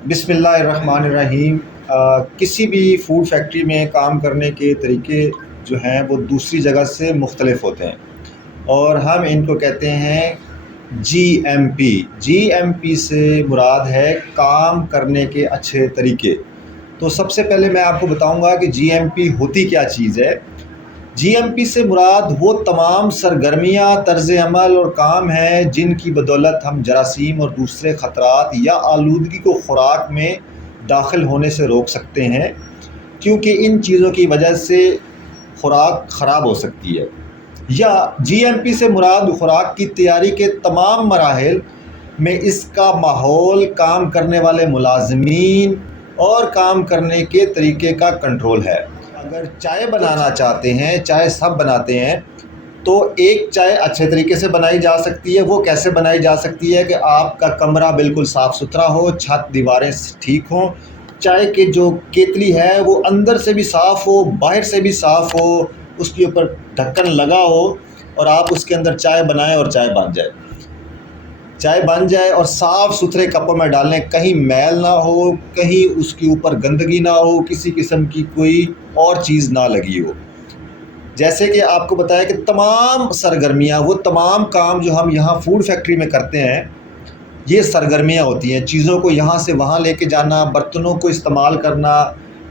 بسم اللہ الرحمن الرحیم۔ کسی بھی فوڈ فیکٹری میں کام کرنے کے طریقے جو ہیں وہ دوسری جگہ سے مختلف ہوتے ہیں، اور ہم ان کو کہتے ہیں G M P. G M P سے مراد ہے کام کرنے کے اچھے طریقے۔ تو سب سے پہلے میں آپ کو بتاؤں گا کہ جی ایم پی ہوتی کیا چیز ہے۔ جی ایم پی سے مراد وہ تمام سرگرمیاں، طرز عمل اور کام ہیں جن کی بدولت ہم جراثیم اور دوسرے خطرات یا آلودگی کو خوراک میں داخل ہونے سے روک سکتے ہیں، کیونکہ ان چیزوں کی وجہ سے خوراک خراب ہو سکتی ہے۔ یا جی ایم پی سے مراد خوراک کی تیاری کے تمام مراحل میں اس کا ماحول، کام کرنے والے ملازمین اور کام کرنے کے طریقے کا کنٹرول ہے۔ اگر چائے بنانا چاہتے ہیں، چائے سب بناتے ہیں، تو ایک چائے اچھے طریقے سے بنائی جا سکتی ہے۔ وہ کیسے بنائی جا سکتی ہے کہ آپ کا کمرہ بالکل صاف ستھرا ہو، چھت دیواریں ٹھیک ہوں، چائے کے جو کیتلی ہے وہ اندر سے بھی صاف ہو، باہر سے بھی صاف ہو، اس کے اوپر ڈھکن لگا ہو، اور آپ اس کے اندر چائے بنائیں اور چائے بن جائے اور صاف ستھرے کپوں میں ڈالیں، کہیں میل نہ ہو، کہیں اس کے اوپر گندگی نہ ہو، کسی قسم کی کوئی اور چیز نہ لگی ہو۔ جیسے کہ آپ کو بتایا کہ تمام سرگرمیاں، وہ تمام کام جو ہم یہاں فوڈ فیکٹری میں کرتے ہیں، یہ سرگرمیاں ہوتی ہیں۔ چیزوں کو یہاں سے وہاں لے کے جانا، برتنوں کو استعمال کرنا،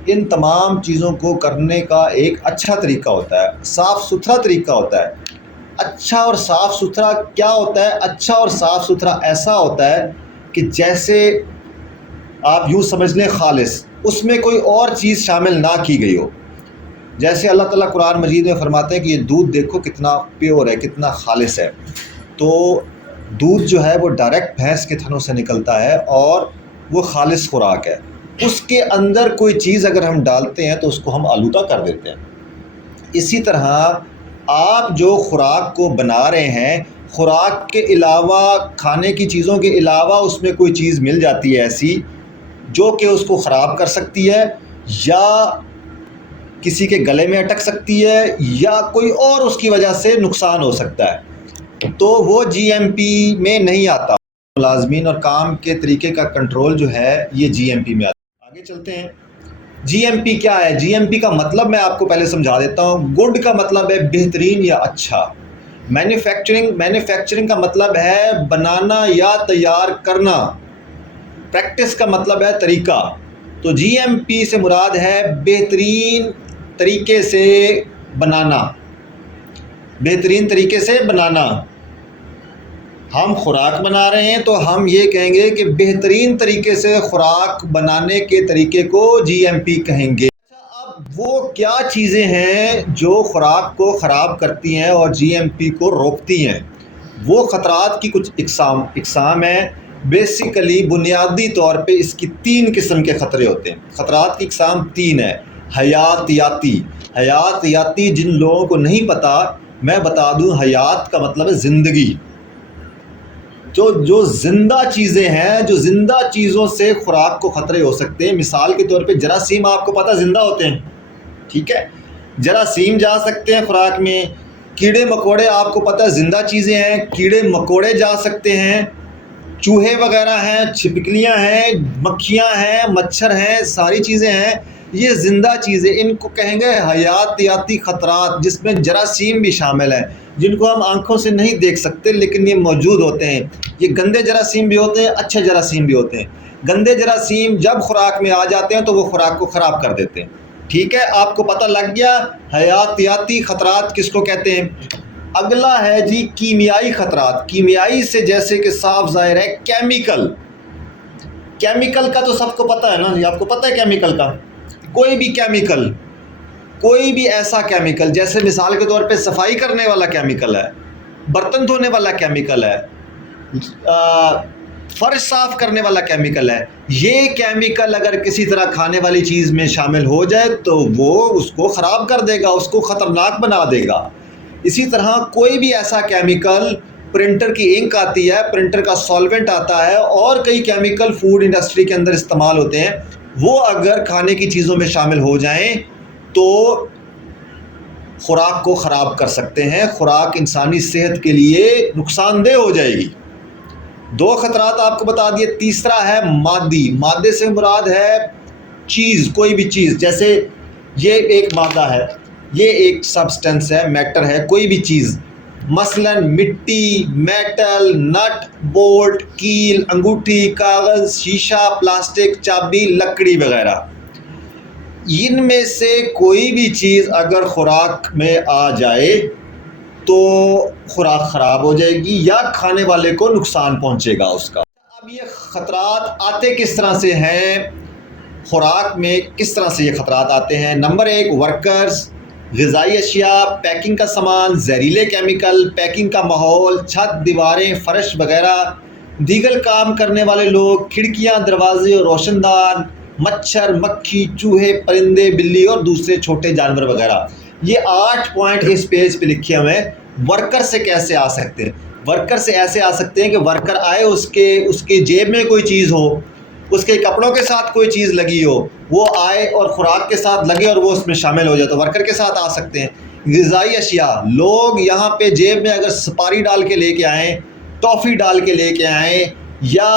ان تمام چیزوں کو کرنے کا ایک اچھا طریقہ ہوتا ہے، صاف ستھرا طریقہ ہوتا ہے۔ اچھا اور صاف ستھرا کیا ہوتا ہے؟ اچھا اور صاف ستھرا ایسا ہوتا ہے کہ جیسے آپ یوں سمجھ لیں خالص، اس میں کوئی اور چیز شامل نہ کی گئی ہو۔ جیسے اللہ تعالیٰ قرآن مجید میں فرماتے ہیں کہ یہ دودھ دیکھو کتنا پیور ہے، کتنا خالص ہے۔ تو دودھ جو ہے وہ ڈائریکٹ بھینس کے تھنوں سے نکلتا ہے اور وہ خالص خوراک ہے۔ اس کے اندر کوئی چیز اگر ہم ڈالتے ہیں تو اس کو ہم آلودہ کر دیتے ہیں۔ اسی طرح آپ جو خوراک کو بنا رہے ہیں، خوراک کے علاوہ، کھانے کی چیزوں کے علاوہ اس میں کوئی چیز مل جاتی ہے ایسی جو کہ اس کو خراب کر سکتی ہے، یا کسی کے گلے میں اٹک سکتی ہے، یا کوئی اور اس کی وجہ سے نقصان ہو سکتا ہے، تو وہ جی ایم پی میں نہیں آتا۔ ملازمین اور کام کے طریقے کا کنٹرول جو ہے یہ جی ایم پی میں آتا ہے۔ آگے چلتے ہیں۔ جی ایم پی کیا ہے؟ جی ایم پی کا مطلب میں آپ کو پہلے سمجھا دیتا ہوں۔ گڈ کا مطلب ہے بہترین یا اچھا۔ مینوفیکچرنگ کا مطلب ہے بنانا یا تیار کرنا۔ پریکٹس کا مطلب ہے طریقہ۔ تو جی ایم پی سے مراد ہے بہترین طریقے سے بنانا، بہترین طریقے سے بنانا۔ ہم خوراک بنا رہے ہیں تو ہم یہ کہیں گے کہ بہترین طریقے سے خوراک بنانے کے طریقے کو جی ایم پی کہیں گے۔ اب وہ کیا چیزیں ہیں جو خوراک کو خراب کرتی ہیں اور جی ایم پی کو روکتی ہیں؟ وہ خطرات کی کچھ اقسام ہیں۔ بیسیکلی بنیادی طور پہ اس کی 3 قسم کے خطرے ہوتے ہیں۔ خطرات کی اقسام 3 ہیں۔ حیاتیاتی جن لوگوں کو نہیں پتا میں بتا دوں، حیات کا مطلب ہے زندگی۔ جو زندہ چیزیں ہیں، جو زندہ چیزوں سے خوراک کو خطرے ہو سکتے ہیں۔ مثال کے طور پہ جراثیم آپ کو پتہ زندہ ہوتے ہیں، ٹھیک ہے، جراثیم جا سکتے ہیں خوراک میں۔ کیڑے مکوڑے آپ کو پتہ زندہ چیزیں ہیں، کیڑے مکوڑے جا سکتے ہیں، چوہے وغیرہ ہیں، چھپکلیاں ہیں، مکھیاں ہیں، مچھر ہیں، ساری چیزیں ہیں، یہ زندہ چیزیں، ان کو کہیں گے حیاتیاتی خطرات، جس میں جراثیم بھی شامل ہیں، جن کو ہم آنکھوں سے نہیں دیکھ سکتے لیکن یہ موجود ہوتے ہیں۔ یہ گندے جراثیم بھی ہوتے ہیں، اچھے جراثیم بھی ہوتے ہیں۔ گندے جراثیم جب خوراک میں آ جاتے ہیں تو وہ خوراک کو خراب کر دیتے ہیں، ٹھیک ہے، آپ کو پتہ لگ گیا حیاتیاتی خطرات کس کو کہتے ہیں۔ اگلا ہے جی کیمیائی خطرات۔ کیمیائی سے جیسے کہ صاف ظاہر ہے کیمیکل کا تو سب کو پتہ ہے نا، آپ کو پتہ ہے کیمیکل کا، کوئی بھی ایسا کیمیکل، جیسے مثال کے طور پہ صفائی کرنے والا کیمیکل ہے، برتن دھونے والا کیمیکل ہے، فرش صاف کرنے والا کیمیکل ہے، یہ کیمیکل اگر کسی طرح کھانے والی چیز میں شامل ہو جائے تو وہ اس کو خراب کر دے گا، اس کو خطرناک بنا دے گا۔ اسی طرح کوئی بھی ایسا کیمیکل، پرنٹر کی انک آتی ہے، پرنٹر کا سالوینٹ آتا ہے، اور کئی کیمیکل فوڈ انڈسٹری کے اندر استعمال ہوتے ہیں، وہ اگر کھانے کی چیزوں میں شامل ہو جائیں تو خوراک کو خراب کر سکتے ہیں، خوراک انسانی صحت کے لیے نقصان دہ ہو جائے گی۔ 2 خطرات آپ کو بتا دیے. تیسرا ہے مادی. مادے سے مراد ہے چیز، کوئی بھی چیز. جیسے یہ ایک مادہ ہے، یہ ایک سبسٹنس ہے، میٹر ہے، کوئی بھی چیز، مثلا مٹی، میٹل، نٹ، بولٹ، کیل، انگوٹھی، کاغذ، شیشہ، پلاسٹک، چابی، لکڑی وغیرہ. ان میں سے کوئی بھی چیز اگر خوراک میں آ جائے تو خوراک خراب ہو جائے گی یا کھانے والے کو نقصان پہنچے گا اس کا. اب یہ خطرات آتے کس طرح سے ہیں؟ خوراک میں کس طرح سے یہ خطرات آتے ہیں؟ نمبر 1، ورکرز، غذائی اشیاء، پیکنگ کا سامان، زہریلے کیمیکل، پیکنگ کا ماحول، چھت، دیواریں، فرش وغیرہ، دیگر کام کرنے والے لوگ، کھڑکیاں، دروازے اور روشن دان، مچھر، مکھی، چوہے، پرندے، بلی اور دوسرے چھوٹے جانور وغیرہ. یہ 8 پوائنٹ اس پیج پہ لکھے ہوئے ہیں. ورکر سے کیسے آ سکتے ہیں؟ ورکر سے ایسے آ سکتے ہیں کہ ورکر آئے، اس کے جیب میں کوئی چیز ہو، اس کے کپڑوں کے ساتھ کوئی چیز لگی ہو، وہ آئے اور خوراک کے ساتھ لگے اور وہ اس میں شامل ہو جائے تو ورکر کے ساتھ آ سکتے ہیں. غذائی اشیاء، لوگ یہاں پہ جیب میں اگر سپاری ڈال کے لے کے آئیں، ٹافی ڈال کے لے کے آئیں، یا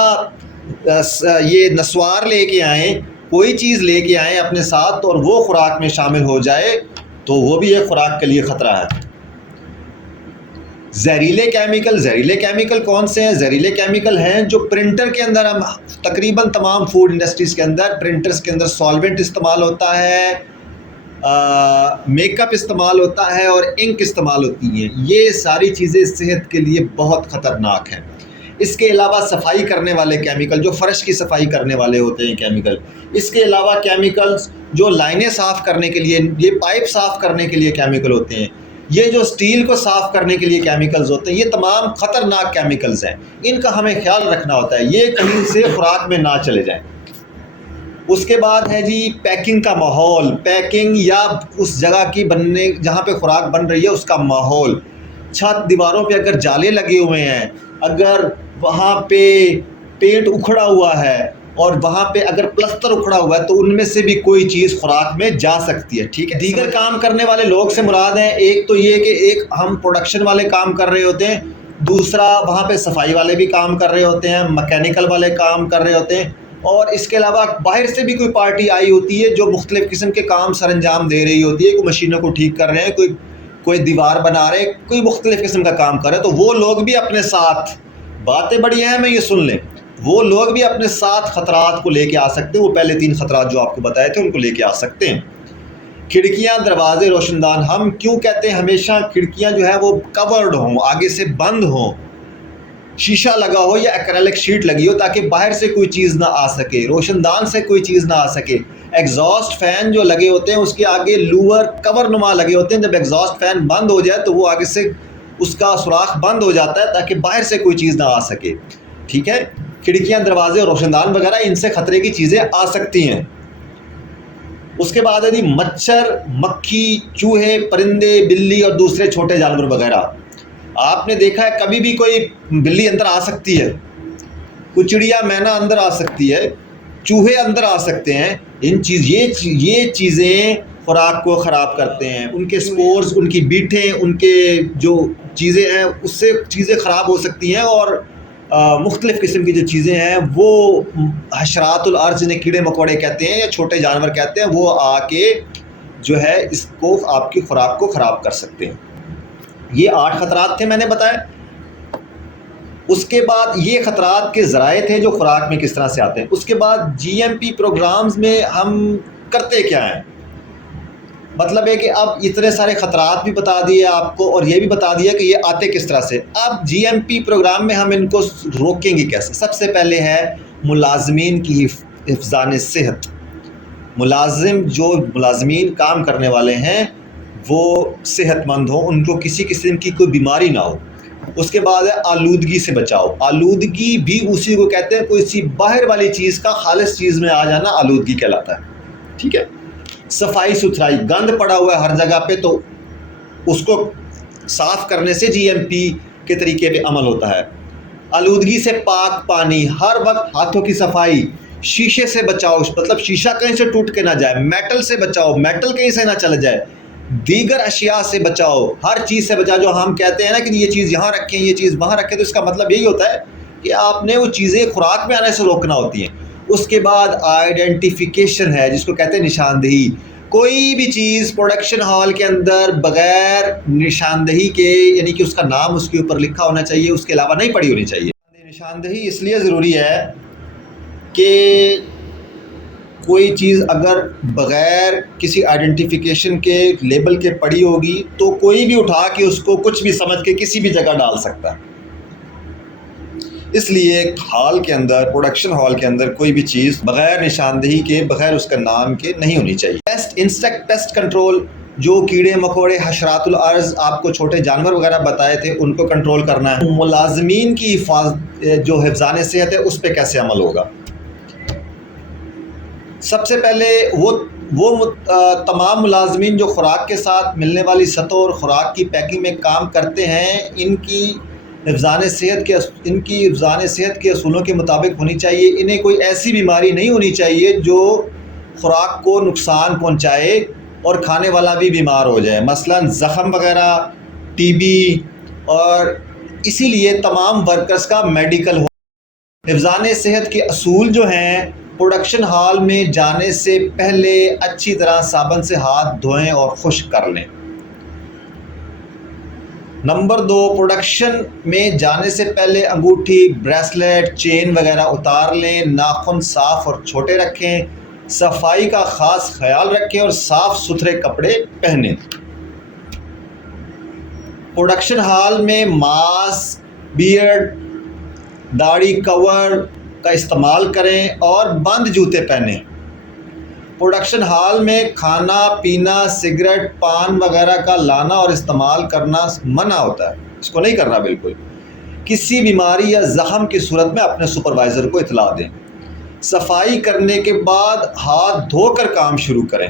یہ نسوار لے کے آئیں، کوئی چیز لے کے آئیں اپنے ساتھ اور وہ خوراک میں شامل ہو جائے تو وہ بھی ایک خوراک کے لیے خطرہ ہے. زہریلے کیمیکل. زہریلے کیمیکل کون سے ہیں؟ زہریلے کیمیکل ہیں جو پرنٹر کے اندر، ہم تقریباً تمام فوڈ انڈسٹریز کے اندر پرنٹرز کے اندر سالوینٹ استعمال ہوتا ہے، میک اپ استعمال ہوتا ہے اور انک استعمال ہوتی ہیں. یہ ساری چیزیں صحت کے لیے بہت خطرناک ہیں. اس کے علاوہ صفائی کرنے والے کیمیکل، جو فرش کی صفائی کرنے والے ہوتے ہیں کیمیکل. اس کے علاوہ کیمیکلز جو لائنیں صاف کرنے کے لیے، یہ پائپ صاف کرنے کے لیے کیمیکل ہوتے ہیں، یہ جو سٹیل کو صاف کرنے کے لیے کیمیکلز ہوتے ہیں، یہ تمام خطرناک کیمیکلز ہیں. ان کا ہمیں خیال رکھنا ہوتا ہے، یہ کہیں سے خوراک میں نہ چلے جائیں. اس کے بعد ہے جی پیکنگ کا ماحول. پیکنگ یا اس جگہ کی بننے، جہاں پہ خوراک بن رہی ہے اس کا ماحول. چھت، دیواروں پہ اگر جالے لگے ہوئے ہیں، اگر وہاں پہ پینٹ اکھڑا ہوا ہے اور وہاں پہ اگر پلستر اکھڑا ہوا ہے تو ان میں سے بھی کوئی چیز خوراک میں جا سکتی ہے. ٹھیک ہے. دیگر کام کرنے والے لوگ سے مراد ہیں، ایک تو یہ کہ ایک ہم پروڈکشن والے کام کر رہے ہوتے ہیں، دوسرا وہاں پہ صفائی والے بھی کام کر رہے ہوتے ہیں، مکینیکل والے کام کر رہے ہوتے ہیں، اور اس کے علاوہ باہر سے بھی کوئی پارٹی آئی ہوتی ہے جو مختلف قسم کے کام سر انجام دے رہی ہوتی ہے. کوئی مشینوں کو ٹھیک کر رہے ہیں، کوئی دیوار بنا رہے ہیں، کوئی مختلف قسم کا کام کر رہے ہیں، تو وہ لوگ بھی اپنے ساتھ، باتیں بڑی اہم ہیں یہ سن لیں، وہ لوگ بھی اپنے ساتھ خطرات کو لے کے آ سکتے ہیں. وہ پہلے 3 خطرات جو آپ کو بتائے تھے ان کو لے کے آ سکتے ہیں. کھڑکیاں، دروازے، روشن دان. ہم کیوں کہتے ہیں ہمیشہ کھڑکیاں جو ہے وہ کورڈ ہوں، آگے سے بند ہوں، شیشہ لگا ہو یا ایکریلک شیٹ لگی ہو تاکہ باہر سے کوئی چیز نہ آ سکے، روشن دان سے کوئی چیز نہ آ سکے. ایگزاسٹ فین جو لگے ہوتے ہیں اس کے آگے لوور کور نما لگے ہوتے ہیں، جب ایگزاسٹ فین بند ہو جائے تو وہ آگے سے اس کا سوراخ بند ہو جاتا ہے تاکہ باہر سے کوئی چیز نہ آ سکے. ٹھیک ہے. کھڑکیاں، دروازے اور روشن دان وغیرہ، ان سے خطرے کی چیزیں آ سکتی ہیں. اس کے بعد ہے جی مچھر، مکھی، چوہے، پرندے، بلی اور دوسرے چھوٹے جانور وغیرہ. آپ نے دیکھا ہے کبھی بھی کوئی بلی اندر آ سکتی ہے، کوئی چڑیا مینا اندر آ سکتی ہے، چوہے اندر آ سکتے ہیں. یہ چیزیں خوراک کو خراب کرتے ہیں. ان کے سپورز، ان کی بیٹھیں، ان کے جو چیزیں ہیں اس سے چیزیں خراب ہو سکتی ہیں، اور مختلف قسم کی جو چیزیں ہیں وہ حشرات الارض، جنہیں کیڑے مکوڑے کہتے ہیں یا چھوٹے جانور کہتے ہیں، وہ آ کے جو ہے اس کو، آپ کی خوراک کو خراب کر سکتے ہیں. یہ 8 خطرات تھے میں نے بتایا. اس کے بعد یہ خطرات کے ذرائع تھے جو خوراک میں کس طرح سے آتے ہیں. اس کے بعد جی ایم پی پروگرامز میں ہم کرتے کیا ہیں؟ مطلب ہے کہ اب اتنے سارے خطرات بھی بتا دیے آپ کو اور یہ بھی بتا دیا کہ یہ آتے کس طرح سے. اب جی ایم پی پروگرام میں ہم ان کو روکیں گے کیسے؟ سب سے پہلے ہے ملازمین کی حفظان صحت. ملازمین کام کرنے والے ہیں وہ صحت مند ہوں، ان کو کسی قسم کی کوئی بیماری نہ ہو. اس کے بعد ہے آلودگی سے بچاؤ. آلودگی بھی اسی کو کہتے ہیں، کوئی سی باہر والی چیز کا خالص چیز میں آ جانا آلودگی کہلاتا ہے. ٹھیک ہے. صفائی ستھرائی، گند پڑا ہوا ہے ہر جگہ پہ تو اس کو صاف کرنے سے جی ایم پی کے طریقے پہ عمل ہوتا ہے. آلودگی سے پاک پانی، ہر وقت ہاتھوں کی صفائی. شیشے سے بچاؤ، مطلب شیشہ کہیں سے ٹوٹ کے نہ جائے. میٹل سے بچاؤ، میٹل کہیں سے نہ چل جائے. دیگر اشیاء سے بچاؤ، ہر چیز سے بچاؤ. جو ہم کہتے ہیں نا کہ یہ چیز یہاں رکھیں، یہ چیز وہاں رکھیں، تو اس کا مطلب یہی ہوتا ہے کہ آپ نے وہ چیزیں خوراک میں آنے سے روکنا ہوتی ہیں۔ اس کے بعد آئیڈینٹیفیکیشن ہے جس کو کہتے ہیں نشاندہی۔ کوئی بھی چیز پروڈکشن ہال کے اندر بغیر نشاندہی کے، یعنی کہ اس کا نام اس کے اوپر لکھا ہونا چاہیے، اس کے علاوہ نہیں پڑھی ہونی چاہیے۔ نشاندہی اس لیے ضروری ہے کہ کوئی چیز اگر بغیر کسی آئیڈینٹیفیکیشن کے لیبل کے پڑی ہوگی تو کوئی بھی اٹھا کے اس کو کچھ بھی سمجھ کے کسی بھی جگہ ڈال سکتا ہے۔ اس لیے ہال کے اندر، پروڈکشن ہال کے اندر کوئی بھی چیز بغیر نشاندہی کے، بغیر اس کا نام کے نہیں ہونی چاہیے۔ پیسٹ، انسیکٹ پیسٹ کنٹرول، جو کیڑے مکوڑے، حشرات الارض، آپ کو چھوٹے جانور وغیرہ بتائے تھے، ان کو کنٹرول کرنا ہے۔ ملازمین کی جو حفظان صحت ہے اس پہ کیسے عمل ہوگا؟ سب سے پہلے وہ تمام ملازمین جو خوراک کے ساتھ ملنے والی سطح اور خوراک کی پیکنگ میں کام کرتے ہیں، ان کی حفظان صحت کے اصولوں کے مطابق ہونی چاہیے۔ انہیں کوئی ایسی بیماری نہیں ہونی چاہیے جو خوراک کو نقصان پہنچائے اور کھانے والا بھی بیمار ہو جائے، مثلا زخم وغیرہ، ٹی بی، اور اسی لیے تمام ورکرز کا میڈیکل ہو۔ حفظان صحت کے اصول جو ہیں، پروڈکشن ہال میں جانے سے پہلے اچھی طرح صابن سے ہاتھ دھوئیں اور خشک کر لیں۔ نمبر 2، پروڈکشن میں جانے سے پہلے انگوٹھی، بریسلیٹ، چین وغیرہ اتار لیں۔ ناخن صاف اور چھوٹے رکھیں۔ صفائی کا خاص خیال رکھیں اور صاف ستھرے کپڑے پہنیں۔ پروڈکشن ہال میں ماسک، بیئرڈ، داڑھی کور کا استعمال کریں اور بند جوتے پہنیں۔ پروڈکشن ہال میں کھانا پینا، سگریٹ، پان وغیرہ کا لانا اور استعمال کرنا منع ہوتا ہے، اس کو نہیں کرنا بالکل۔ کسی بیماری یا زخم کی صورت میں اپنے سپروائزر کو اطلاع دیں۔ صفائی کرنے کے بعد ہاتھ دھو کر کام شروع کریں۔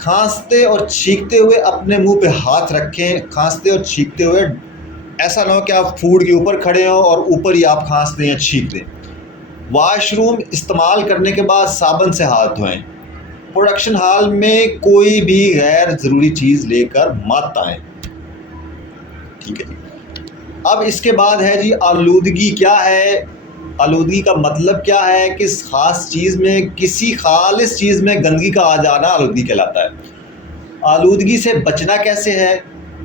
کھانستے اور چھینکتے ہوئے اپنے منہ پہ ہاتھ رکھیں۔ کھانستے اور چھینکتے ہوئے ایسا نہ ہو کہ آپ فوڈ کے اوپر کھڑے ہوں اور اوپر ہی آپ کھانس دیں یا چھینک دیں۔ واش روم استعمال کرنے کے بعد صابن سے ہاتھ دھوئیں۔ پروڈکشن ہال میں کوئی بھی غیر ضروری چیز لے کر مت آئیں۔ ٹھیک ہے جی۔ اب اس کے بعد ہے جی آلودگی کیا ہے؟ آلودگی کا مطلب کیا ہے؟ کس خاص چیز میں، کسی خالص چیز میں گندگی کا آ جانا آلودگی کہلاتا ہے۔ آلودگی سے بچنا کیسے ہے؟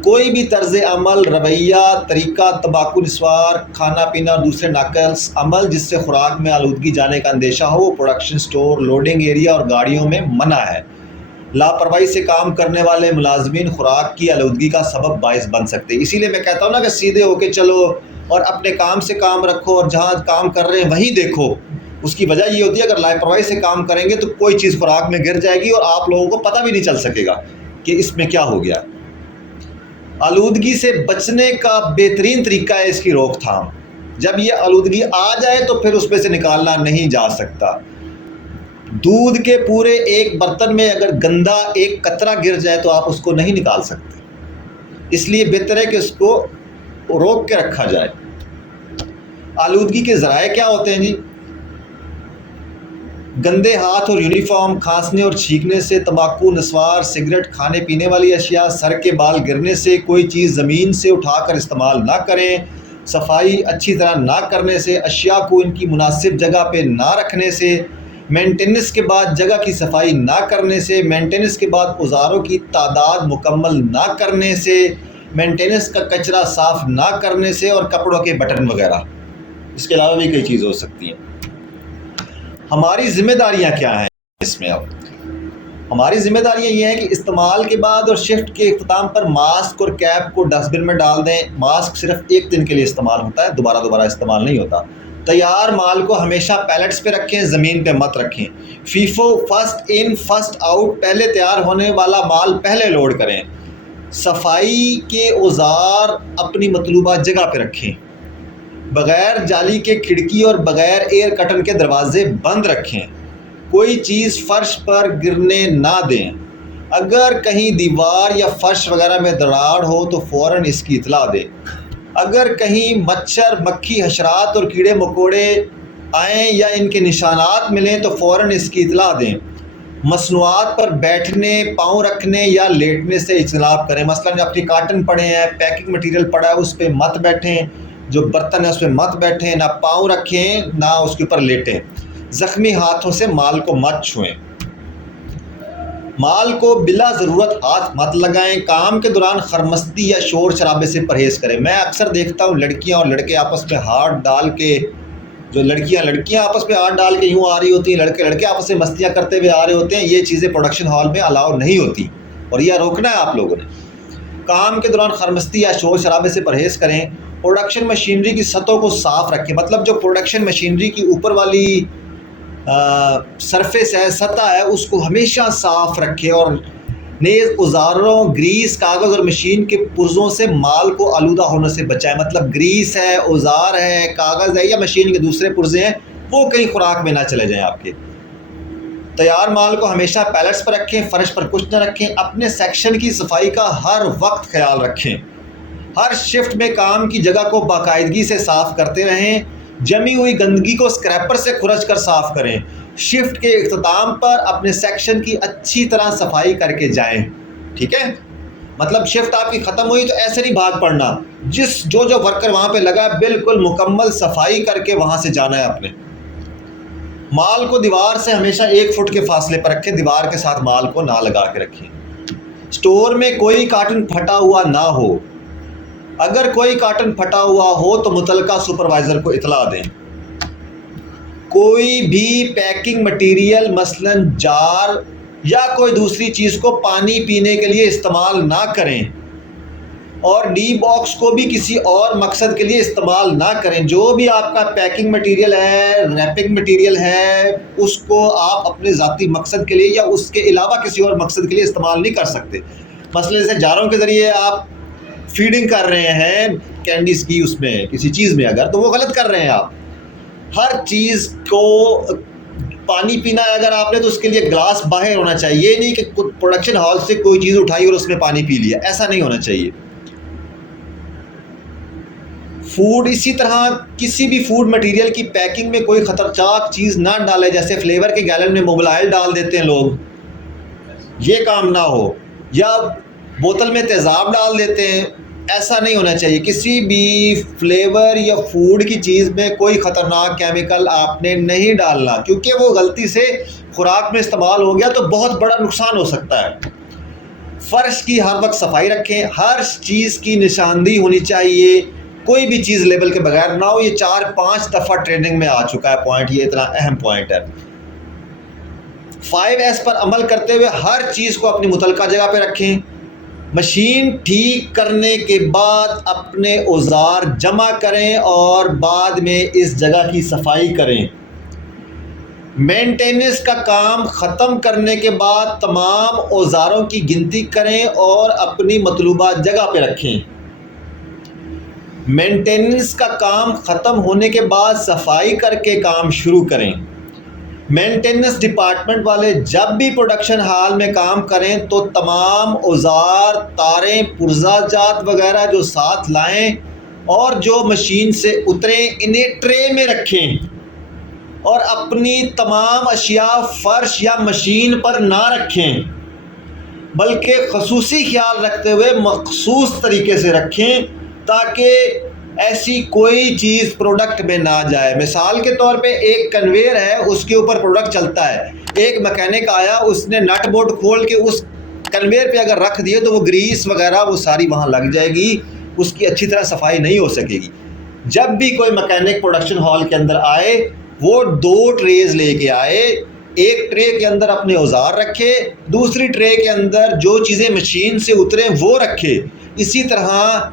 کوئی بھی طرز عمل، رویہ، طریقہ، تمباکو نسوار، کھانا پینا اور دوسرے ناقص عمل جس سے خوراک میں آلودگی جانے کا اندیشہ ہو، وہ پروڈکشن سٹور، لوڈنگ ایریا اور گاڑیوں میں منع ہے۔ لاپرواہی سے کام کرنے والے ملازمین خوراک کی آلودگی کا سبب باعث بن سکتے ہیں۔ اسی لیے میں کہتا ہوں نا کہ سیدھے ہو کے چلو اور اپنے کام سے کام رکھو اور جہاں کام کر رہے ہیں وہیں دیکھو۔ اس کی وجہ یہ ہوتی ہے اگر لاپرواہی سے کام کریں گے تو کوئی چیز خوراک میں گر جائے گی اور آپ لوگوں کو پتہ بھی نہیں چل سکے گا کہ اس میں کیا ہو گیا۔ آلودگی سے بچنے کا بہترین طریقہ ہے اس کی روک تھام۔ جب یہ آلودگی آ جائے تو پھر اس میں سے نکالنا نہیں جا سکتا۔ دودھ کے پورے ایک برتن میں اگر گندا ایک قطرہ گر جائے تو آپ اس کو نہیں نکال سکتے، اس لیے بہتر ہے کہ اس کو روک کے رکھا جائے۔ آلودگی کے ذرائع کیا ہوتے ہیں جی؟ گندے ہاتھ اور یونیفارم، کھانسنے اور چھینکنے سے، تمباکو نسوار، سگریٹ، کھانے پینے والی اشیاء، سر کے بال گرنے سے، کوئی چیز زمین سے اٹھا کر استعمال نہ کریں، صفائی اچھی طرح نہ کرنے سے، اشیاء کو ان کی مناسب جگہ پہ نہ رکھنے سے، مینٹیننس کے بعد جگہ کی صفائی نہ کرنے سے، مینٹیننس کے بعد اوزاروں کی تعداد مکمل نہ کرنے سے، مینٹیننس کا کچرا صاف نہ کرنے سے، اور کپڑوں کے بٹن وغیرہ۔ اس کے علاوہ بھی کئی چیزیں ہو سکتی ہیں۔ ہماری ذمہ داریاں کیا ہیں اس میں؟ اب ہماری ذمہ داریاں یہ ہیں کہ استعمال کے بعد اور شفٹ کے اختتام پر ماسک اور کیپ کو ڈسٹ بن میں ڈال دیں۔ ماسک صرف ایک دن کے لیے استعمال ہوتا ہے، دوبارہ استعمال نہیں ہوتا۔ تیار مال کو ہمیشہ پیلٹس پہ رکھیں، زمین پہ مت رکھیں۔ FIFO, first in first out, پہلے تیار ہونے والا مال پہلے لوڈ کریں۔ صفائی کے اوزار اپنی مطلوبہ جگہ پہ رکھیں۔ بغیر جالی کے کھڑکی اور بغیر ایئر کٹن کے دروازے بند رکھیں۔ کوئی چیز فرش پر گرنے نہ دیں۔ اگر کہیں دیوار یا فرش وغیرہ میں دراڑ ہو تو فوراً اس کی اطلاع دیں۔ اگر کہیں مچھر، مکھی، حشرات اور کیڑے مکوڑے آئیں یا ان کے نشانات ملیں تو فوراً اس کی اطلاع دیں۔ مصنوعات پر بیٹھنے، پاؤں رکھنے یا لیٹنے سے اجتناب کریں۔ مثلاً اپنی کاٹن پڑے ہیں، پیکنگ مٹیریل پڑا ہے، اس پہ مت بیٹھیں۔ جو برتن ہے اس میں مت بیٹھیں، نہ پاؤں رکھیں، نہ اس کے اوپر لیٹیں، زخمی ہاتھوں سے مال کو مت چھوئیں، مال کو بلا ضرورت ہاتھ مت لگائیں، کام کے دوران خرمستی یا شور شرابے سے پرہیز کریں۔ میں اکثر دیکھتا ہوں لڑکیاں اور لڑکے آپس میں ہاتھ ڈال کے، جو لڑکیاں آپس میں ہاتھ ڈال کے یوں آ رہی ہوتی ہیں، لڑکے آپس میں مستیاں کرتے ہوئے آ رہے ہوتے ہیں۔ یہ چیزیں پروڈکشن ہال میں الاؤ نہیں ہوتی اور یہ روکنا ہے آپ لوگوں نے۔ کام کے دوران خرمستی یا شور شرابے سے پرہیز کریں۔ پروڈکشن مشینری کی سطحوں کو صاف رکھیں، مطلب جو پروڈکشن مشینری کی اوپر والی سرفیس ہے، سطح ہے، اس کو ہمیشہ صاف رکھیں اور نیز اوزاروں، گریس، کاغذ اور مشین کے پرزوں سے مال کو آلودہ ہونے سے بچائیں۔ مطلب گریس ہے، اوزار ہے، کاغذ ہے یا مشین کے دوسرے پرزے ہیں، وہ کہیں خوراک میں نہ چلے جائیں آپ کے۔ تیار مال کو ہمیشہ پیلٹس پر رکھیں، فرش پر کچھ نہ رکھیں۔ اپنے سیکشن کی صفائی کا ہر وقت خیال رکھیں۔ ہر شفٹ میں کام کی جگہ کو باقاعدگی سے صاف کرتے رہیں۔ جمی ہوئی گندگی کو اسکریپر سے کھرچ کر صاف کریں۔ شفٹ کے اختتام پر اپنے سیکشن کی اچھی طرح صفائی کر کے جائیں، ٹھیک ہے؟ مطلب شفٹ آپ کی ختم ہوئی تو ایسے نہیں بھاگ پڑنا، جو ورکر وہاں پہ لگا بالکل مکمل صفائی کر کے وہاں سے جانا ہے اپنے۔ مال کو دیوار سے ہمیشہ 1 فٹ کے فاصلے پر رکھیں، دیوار کے ساتھ مال کو نہ لگا کے رکھیں۔ سٹور میں کوئی کارٹن پھٹا ہوا نہ ہو، اگر کوئی کارٹن پھٹا ہوا ہو تو متعلقہ سپروائزر کو اطلاع دیں۔ کوئی بھی پیکنگ مٹیریل مثلاً جار یا کوئی دوسری چیز کو پانی پینے کے لیے استعمال نہ کریں اور ڈی باکس کو بھی کسی اور مقصد کے لیے استعمال نہ کریں۔ جو بھی آپ کا پیکنگ مٹیریل ہے، ریپنگ مٹیریل ہے، اس کو آپ اپنے ذاتی مقصد کے لیے یا اس کے علاوہ کسی اور مقصد کے لیے استعمال نہیں کر سکتے۔ مثلا جیسے جاروں کے ذریعے آپ فیڈنگ کر رہے ہیں کینڈیز کی، اس میں کسی چیز میں اگر، تو وہ غلط کر رہے ہیں آپ۔ ہر چیز کو پانی پینا ہے اگر آپ نے تو اس کے لیے گلاس باہر ہونا چاہیے، یہ نہیں کہ پروڈکشن ہال سے کوئی چیز اٹھائی اور اس میں پانی پی لیا، ایسا نہیں ہونا چاہیے۔ فوڈ اسی طرح کسی بھی فوڈ مٹیریل کی پیکنگ میں کوئی خطرناک چیز نہ ڈالے، جیسے فلیور کے گیلن میں موبلائل ڈال دیتے ہیں لوگ، یہ کام نہ ہو، یا بوتل میں تیزاب ڈال دیتے ہیں، ایسا نہیں ہونا چاہیے۔ کسی بھی فلیور یا فوڈ کی چیز میں کوئی خطرناک کیمیکل آپ نے نہیں ڈالنا، کیونکہ وہ غلطی سے خوراک میں استعمال ہو گیا تو بہت بڑا نقصان ہو سکتا ہے۔ فرش کی ہر وقت صفائی رکھیں، ہر چیز کی نشاندہی ہونی چاہیے، کوئی بھی چیز لیبل کے بغیر نہ ہو۔ یہ 4-5 دفعہ ٹریننگ میں آ چکا ہے پوائنٹ، یہ اتنا اہم پوائنٹ ہے۔ 5S پر عمل کرتے ہوئے ہر چیز کو اپنی متعلقہ جگہ پہ رکھیں۔ مشین ٹھیک کرنے کے بعد اپنے اوزار جمع کریں اور بعد میں اس جگہ کی صفائی کریں۔ مینٹیننس کا کام ختم کرنے کے بعد تمام اوزاروں کی گنتی کریں اور اپنی مطلوبہ جگہ پہ رکھیں۔ مینٹیننس کا کام ختم ہونے کے بعد صفائی کر کے کام شروع کریں۔ مینٹیننس ڈپارٹمنٹ والے جب بھی پروڈکشن ہال میں کام کریں تو تمام اوزار، تاریں، پرزہ جات وغیرہ جو ساتھ لائیں اور جو مشین سے اتریں انہیں ٹرے میں رکھیں اور اپنی تمام اشیاء فرش یا مشین پر نہ رکھیں، بلکہ خصوصی خیال رکھتے ہوئے مخصوص طریقے سے رکھیں تاکہ ایسی کوئی چیز پروڈکٹ میں نہ جائے۔ مثال کے طور پہ ایک کنویئر ہے، اس کے اوپر پروڈکٹ چلتا ہے، ایک میکینک آیا، اس نے نٹ بولٹ کھول کے اس کنویئر پہ اگر رکھ دیے تو وہ گریس وغیرہ وہ ساری وہاں لگ جائے گی، اس کی اچھی طرح صفائی نہیں ہو سکے گی۔ جب بھی کوئی میکینک پروڈکشن ہال کے اندر آئے وہ 2 ٹریز لے کے آئے، ایک ٹرے کے اندر اپنے اوزار رکھے، دوسری ٹرے کے اندر جو چیزیں مشین سے اتریں وہ رکھے۔ اسی طرح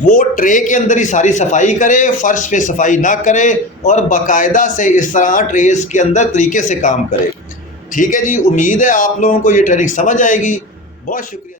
وہ ٹرے کے اندر ہی ساری صفائی کرے، فرش پہ صفائی نہ کرے اور باقاعدہ سے اس طرح ٹریز کے اندر طریقے سے کام کرے۔ ٹھیک ہے جی، امید ہے آپ لوگوں کو یہ ٹریننگ سمجھ آئے گی۔ بہت شکریہ۔